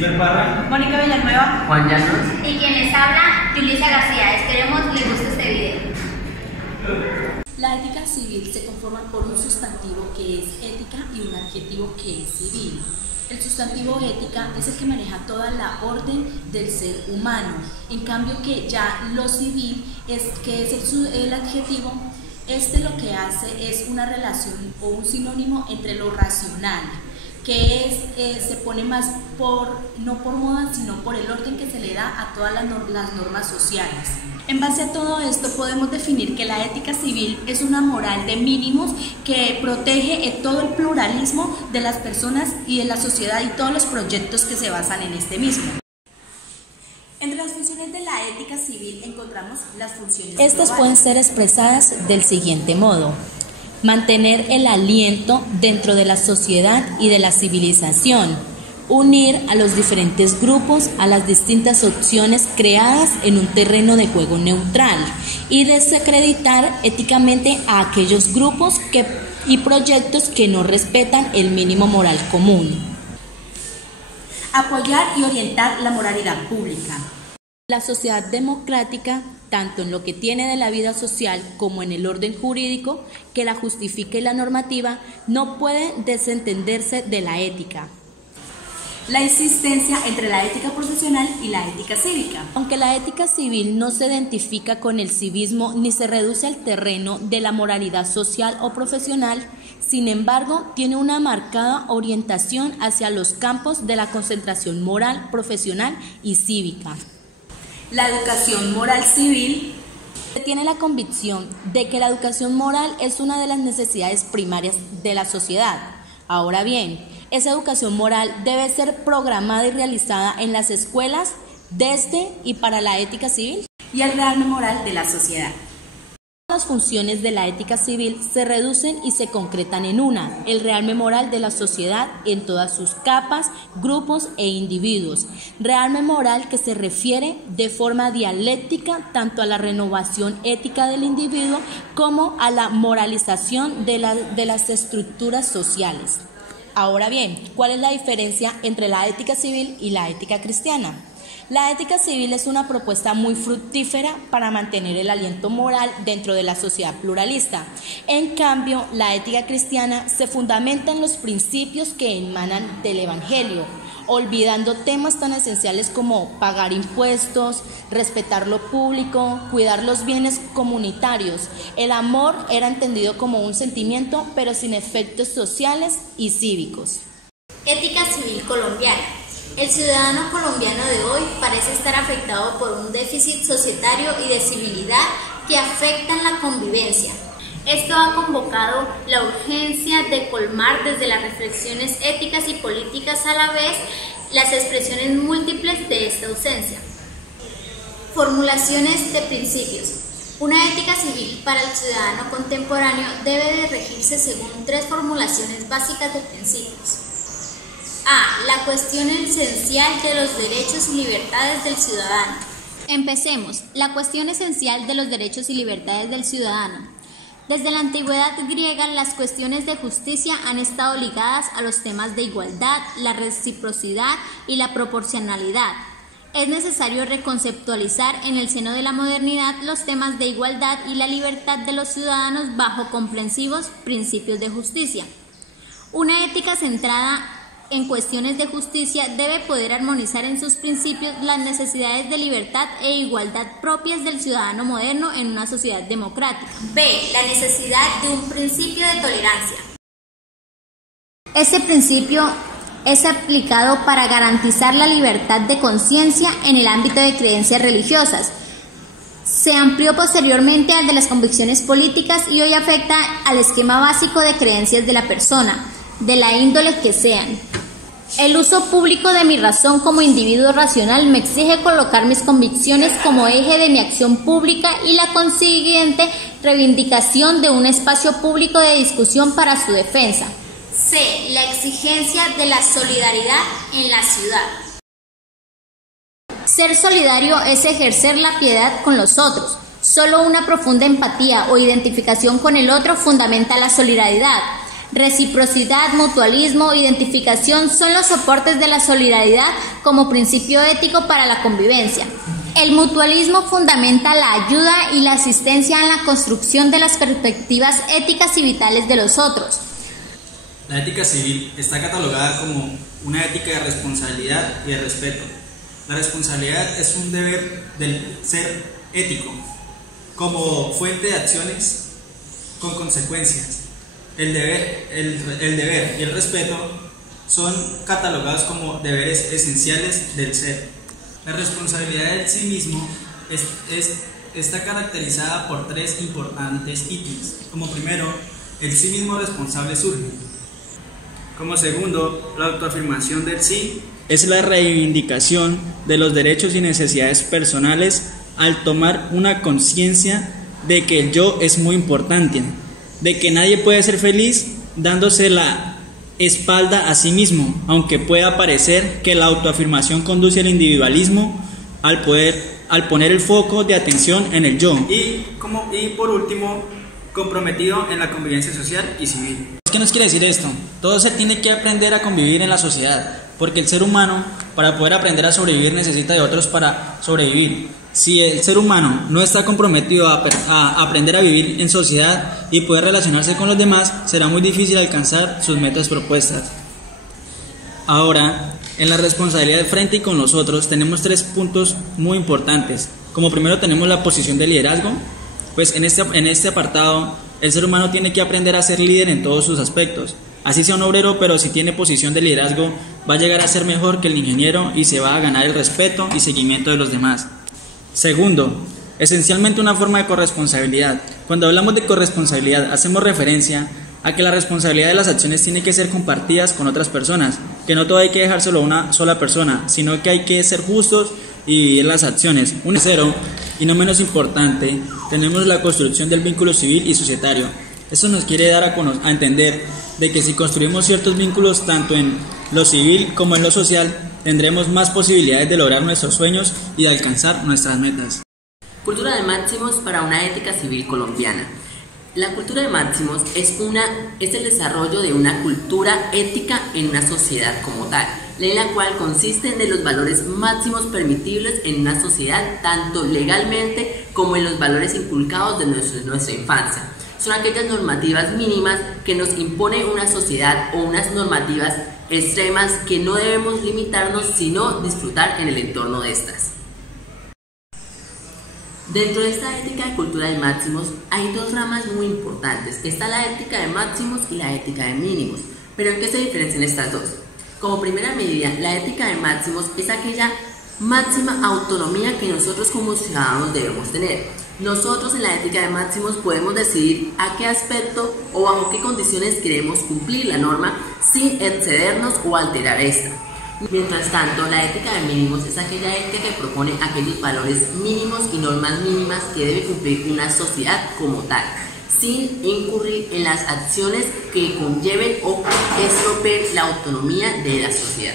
Silver Parra, Mónica Villanueva, Juan Llanos y quien les habla, Julissa García. Esperemos les guste este video. La ética civil se conforma por un sustantivo que es ética y un adjetivo que es civil. El sustantivo ética es el que maneja toda la orden del ser humano, en cambio que ya lo civil es que es el adjetivo. Lo que hace es una relación o un sinónimo entre lo racional, que se pone más no por moda, sino por el orden que se le da a todas las normas sociales. En base a todo esto podemos definir que la ética civil es una moral de mínimos que protege todo el pluralismo de las personas y de la sociedad y todos los proyectos que se basan en este mismo. Entre las funciones de la ética civil encontramos las funciones Estas globales. pueden ser expresadas del siguiente modo: mantener el aliento dentro de la sociedad y de la civilización, unir a los diferentes grupos a las distintas opciones creadas en un terreno de juego neutral y desacreditar éticamente a aquellos grupos y proyectos que no respetan el mínimo moral común. Apoyar y orientar la moralidad pública. La sociedad democrática, tanto en lo que tiene de la vida social como en el orden jurídico que la justifica y la normativa, no puede desentenderse de la ética. La insistencia entre la ética profesional y la ética cívica. Aunque la ética civil no se identifica con el civismo ni se reduce al terreno de la moralidad social o profesional, sin embargo, tiene una marcada orientación hacia los campos de la concentración moral, profesional y cívica. La educación moral civil Tiene la convicción de que la educación moral es una de las necesidades primarias de la sociedad. Ahora bien, esa educación moral debe ser programada y realizada en las escuelas desde y para la ética civil y el rearme moral de la sociedad. Las funciones de la ética civil se reducen y se concretan en una: el rearme moral de la sociedad en todas sus capas, grupos e individuos. Rearme moral que se refiere de forma dialéctica tanto a la renovación ética del individuo como a la moralización de las estructuras sociales. Ahora bien, ¿cuál es la diferencia entre la ética civil y la ética cristiana? La ética civil es una propuesta muy fructífera para mantener el aliento moral dentro de la sociedad pluralista. En cambio, la ética cristiana se fundamenta en los principios que emanan del Evangelio, olvidando temas tan esenciales como pagar impuestos, respetar lo público, cuidar los bienes comunitarios. El amor era entendido como un sentimiento, pero sin efectos sociales y cívicos. Ética civil colombiana. El ciudadano colombiano de hoy parece estar afectado por un déficit societario y de civilidad que afectan la convivencia. Esto ha convocado la urgencia de colmar desde las reflexiones éticas y políticas a la vez las expresiones múltiples de esta ausencia. Formulaciones de principios. Una ética civil para el ciudadano contemporáneo debe de regirse según tres formulaciones básicas de principios. A. La cuestión esencial de los derechos y libertades del ciudadano. Empecemos. La cuestión esencial de los derechos y libertades del ciudadano. Desde la antigüedad griega, las cuestiones de justicia han estado ligadas a los temas de igualdad, la reciprocidad y la proporcionalidad. Es necesario reconceptualizar en el seno de la modernidad los temas de igualdad y la libertad de los ciudadanos bajo comprensivos principios de justicia. Una ética centrada en cuestiones de justicia debe poder armonizar en sus principios las necesidades de libertad e igualdad propias del ciudadano moderno en una sociedad democrática. B. La necesidad de un principio de tolerancia. Este principio es aplicado para garantizar la libertad de conciencia en el ámbito de creencias religiosas. Se amplió posteriormente al de las convicciones políticas y hoy afecta al esquema básico de creencias de la persona, de la índole que sean. El uso público de mi razón como individuo racional me exige colocar mis convicciones como eje de mi acción pública y la consiguiente reivindicación de un espacio público de discusión para su defensa. C. La exigencia de la solidaridad en la ciudad. Ser solidario es ejercer la piedad con los otros. Solo una profunda empatía o identificación con el otro fundamenta la solidaridad. Reciprocidad, mutualismo, identificación son los soportes de la solidaridad como principio ético para la convivencia. El mutualismo fundamenta la ayuda y la asistencia en la construcción de las perspectivas éticas y vitales de los otros. La ética civil está catalogada como una ética de responsabilidad y de respeto. La responsabilidad es un deber del ser ético, como fuente de acciones con consecuencias. El deber y el respeto son catalogados como deberes esenciales del ser. La responsabilidad del sí mismo está caracterizada por tres importantes ítems. Como primero, el sí mismo responsable surge. Como segundo, la autoafirmación del sí es la reivindicación de los derechos y necesidades personales al tomar una conciencia de que el yo es muy importante, de que nadie puede ser feliz dándose la espalda a sí mismo, aunque pueda parecer que la autoafirmación conduce al individualismo al poner el foco de atención en el yo. Y por último, comprometido en la convivencia social y civil. ¿Qué nos quiere decir esto? Todo se tiene que aprender a convivir en la sociedad, porque el ser humano, para poder aprender a sobrevivir, necesita de otros para sobrevivir. Si el ser humano no está comprometido a aprender a vivir en sociedad y poder relacionarse con los demás, será muy difícil alcanzar sus metas propuestas. Ahora, en la responsabilidad frente y con los otros, tenemos 3 puntos muy importantes. Como primero tenemos la posición de liderazgo. Pues en este apartado, el ser humano tiene que aprender a ser líder en todos sus aspectos. Así sea un obrero, pero si tiene posición de liderazgo, va a llegar a ser mejor que el ingeniero y se va a ganar el respeto y seguimiento de los demás. Segundo, esencialmente una forma de corresponsabilidad. Cuando hablamos de corresponsabilidad, hacemos referencia a que la responsabilidad de las acciones tiene que ser compartidas con otras personas, que no todo hay que dejárselo a una sola persona, sino que hay que ser justos y vivir las acciones. Un tercero, y no menos importante, tenemos la construcción del vínculo civil y societario. Esto nos quiere dar a entender de que si construimos ciertos vínculos tanto en lo civil como en lo social, tendremos más posibilidades de lograr nuestros sueños y de alcanzar nuestras metas. Cultura de máximos para una ética civil colombiana. La cultura de máximos es el desarrollo de una cultura ética en una sociedad como tal, en la cual consiste en los valores máximos permitibles en una sociedad, tanto legalmente como en los valores inculcados desde nuestra infancia. Son aquellas normativas mínimas que nos impone una sociedad o unas normativas extremas que no debemos limitarnos, sino disfrutar en el entorno de estas. Dentro de esta ética de cultura de máximos hay 2 ramas muy importantes. Está la ética de máximos y la ética de mínimos. ¿Pero en qué se diferencian estas dos? Como primera medida, la ética de máximos es aquella máxima autonomía que nosotros como ciudadanos debemos tener. Nosotros en la ética de máximos podemos decidir a qué aspecto o bajo qué condiciones queremos cumplir la norma sin excedernos o alterar esta. Mientras tanto, la ética de mínimos es aquella ética que propone aquellos valores mínimos y normas mínimas que debe cumplir una sociedad como tal, sin incurrir en las acciones que conlleven o estropeen la autonomía de la sociedad.